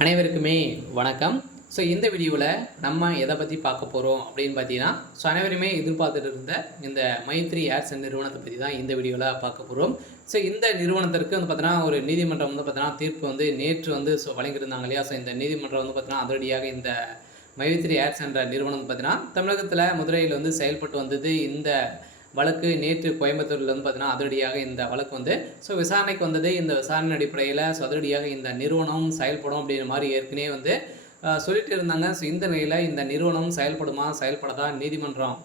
அனைவருக்குமே வணக்கம். ஸோ இந்த வீடியோவில் நம்ம எதை பற்றி பார்க்க போகிறோம் அப்படின்னு பார்த்தீங்கன்னா, அனைவருமே எதிர்பார்த்துட்டு இருந்த இந்த மைத்ரி ஏர்ஸ் நிறுவனத்தை பற்றி தான் இந்த வீடியோவில் பார்க்க போகிறோம். ஸோ இந்த நிறுவனத்திற்கு வந்து பார்த்தீங்கன்னா, ஒரு நீதிமன்றம் வந்து பார்த்தீங்கன்னா தீர்ப்பு வந்து நேற்று வந்து வழங்கியிருந்தாங்க இல்லையா. ஸோ இந்த நீதிமன்றம் வந்து பார்த்தீங்கன்னா அதிரடியாக இந்த மைத்ரி ஏர்ஸ் என்ற நிறுவனம் வந்து பார்த்தீங்கன்னா தமிழகத்தில் மதுரையில் வந்து செயல்பட்டு வந்தது. இந்த வழக்கு நேற்று கோயம்புத்தூரில் வந்து பார்த்தீங்கன்னா அதிரடியாக இந்த வழக்கு வந்து விசாரணைக்கு வந்தது. இந்த விசாரணை அடிப்படையில் அதிரடியாக இந்த நிறுவனம் செயல்படும் அப்படிங்கிற மாதிரி ஏற்கனவே வந்து சொல்லிட்டு இருந்தாங்க. இந்த நிலையில் இந்த நிறுவனம் செயல்படுமா செயல்படாதா நீதிமன்றம்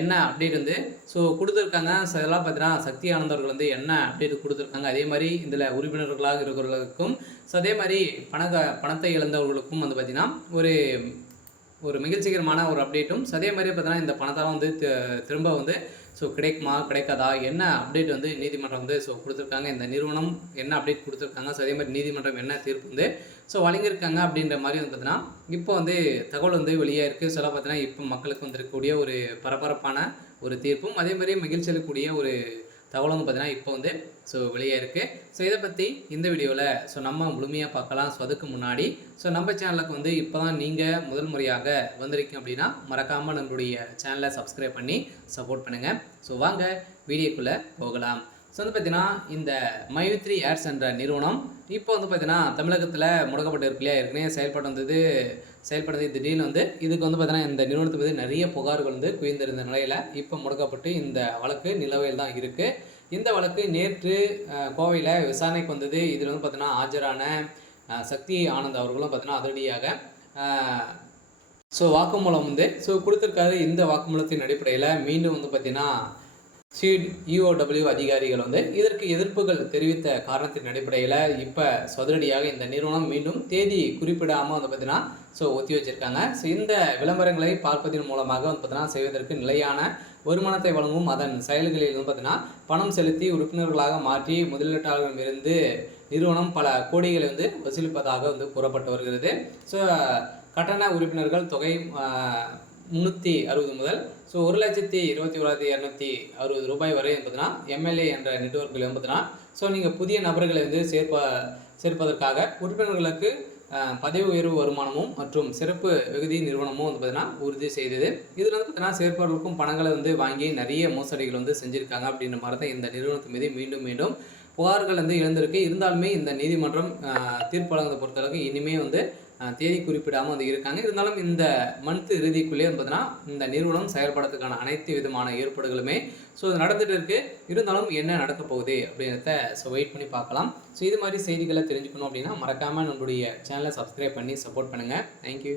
என்ன அப்டேட் வந்து கொடுத்துருக்காங்க. இதெல்லாம் பார்த்தீங்கன்னா சக்தி ஆனந்தவர்கள் வந்து என்ன அப்டேட் கொடுத்துருக்காங்க. அதே மாதிரி இதில் உறுப்பினர்களாக இருக்கிறவர்களுக்கும் அதே மாதிரி பணத்தை இழந்தவர்களுக்கும் வந்து பார்த்திங்கன்னா ஒரு மகிழ்ச்சிகரமான ஒரு அப்டேட்டும் அதே மாதிரி பார்த்தீங்கன்னா இந்த பணத்தால் வந்து திரும்ப வந்து கிடைக்குமா கிடைக்காதா என்ன அப்டேட் வந்து நீதிமன்றம் வந்து கொடுத்துருக்காங்க. இந்த நிறுவனம் என்ன அப்டேட் கொடுத்துருக்காங்க. அதே மாதிரி நீதிமன்றம் என்ன தீர்ப்பு வந்து வழங்கியிருக்காங்க அப்படின்ற மாதிரி வந்து பார்த்தீங்கன்னா இப்போ வந்து தகவல் வந்து வெளியே இருக்குது. பார்த்தீங்கன்னா இப்போ மக்களுக்கு வந்திருக்கக்கூடிய ஒரு பரபரப்பான ஒரு தீர்ப்பும் அதே மாதிரி மகிழ்ச்சி அளிக்கக்கூடிய ஒரு தகவல் வந்து பார்த்தீங்கன்னா இப்போ வந்து வெளியே இருக்குது. இதை பற்றி இந்த வீடியோவில் நம்ம முழுமையாக பார்க்கலாம். அதுக்கு முன்னாடி நம்ம சேனலுக்கு வந்து இப்போ தான் நீங்கள் முதல் முறையாக வந்திருக்கீங்க அப்படின்னா மறக்காமல் நம்மளுடைய சேனலை சப்ஸ்கிரைப் பண்ணி சப்போர்ட் பண்ணுங்கள். வாங்க வீடியோக்குள்ளே போகலாம். வந்து பார்த்தீங்கன்னா இந்த மைத்ரி ஏர்ஸ் என்ற நிறுவனம் இப்போ வந்து பார்த்தீங்கன்னா தமிழகத்தில் முடக்கப்பட்டு இருக்கு இல்லையா. ஏற்கனவே செயல்படுறது திடீர்னு வந்து இதுக்கு வந்து பார்த்தீங்கன்னா இந்த நிறுவனத்தை பற்றி நிறைய புகார்கள் வந்து குவிந்திருந்த நிலையில் இப்போ முடக்கப்பட்டு இந்த வழக்கு நிலவையில் தான் இருக்குது. இந்த வழக்கு நேற்று கோவையில் விசாரணைக்கு வந்தது. இதில் வந்து பார்த்தீங்கன்னா ஆஜரான சக்தி ஆனந்த் அவர்களும் பார்த்தீங்கன்னா அதிரடியாக வாக்குமூலம் வந்து கொடுத்துருக்காரு. இந்த வாக்குமூலத்தின் அடிப்படையில் மீண்டும் வந்து பார்த்தீங்கன்னா EOW அதிகாரிகள் வந்து இதற்கு எதிர்ப்புகள் தெரிவித்த காரணத்தின் அடிப்படையில் இப்போ அதிரடியாக இந்த நிறுவனம் மீண்டும் தேதி குறிப்பிடாமல் வந்து பார்த்தீங்கன்னா ஒத்தி வச்சிருக்காங்க. இந்த விளம்பரங்களை பார்ப்பதன் மூலமாக வந்து பார்த்தீங்கன்னா செய்வதற்கு நிலையான வருமானத்தை வழங்கும் அதன் செயல்களில் வந்து பார்த்தீங்கன்னா பணம் செலுத்தி உறுப்பினர்களாக மாற்றி முதலீட்டாளர்களிடமிருந்து நிறுவனம் பல கோடிகளை வந்து வசூலிப்பதாக வந்து கூறப்பட்டு வருகிறது. கட்டண உறுப்பினர்கள் தொகை 360 முதல் 1,21,260 ரூபாய் வரை பார்த்தீங்கன்னா MLA என்ற நெட்வொர்க்கில் வந்து பார்த்தீங்கன்னா நீங்கள் புதிய நபர்களை வந்து சேர்ப்பதற்காக உறுப்பினர்களுக்கு பதவி உயர்வு வருமானமும் மற்றும் சிறப்பு வெகுதி நிறுவனமும் வந்து பார்த்தீங்கன்னா உறுதி செய்தது. இதில் வந்து பார்த்தீங்கன்னா சேர்ப்பவர்களுக்கும் பணங்களை வந்து வாங்கி நிறைய மோசடிகள் வந்து செஞ்சுருக்காங்க அப்படின்ற மாதிரி தான் இந்த நிறுவனத்தின் மீது மீண்டும் புகார்கள் வந்து எழுந்திருக்கு. இருந்தாலுமே இந்த நீதிமன்றம் தீர்ப்பு வழங்குவதை பொறுத்தளவுக்கு இனிமேல் வந்து தேதி குறிப்பிடாமல் வந்து இருக்காங்க. இருந்தாலும் இந்த மந்த் இறுதிக்குள்ளேயே வந்து பார்த்தீங்கன்னா இந்த நிறுவனம் செயல்படுறதுக்கான அனைத்து விதமான ஏற்பாடுகளுமே நடந்துட்டு இருக்கு. இருந்தாலும் என்ன நடக்க போகுது அப்படின்றத வெயிட் பண்ணி பார்க்கலாம். இது மாதிரி செய்திகளை தெரிஞ்சுக்கணும் அப்படின்னா மறக்காமல் நம்மளுடைய சேனலை சப்ஸ்கிரைப் பண்ணி சப்போர்ட் பண்ணுங்கள். தேங்க்யூ.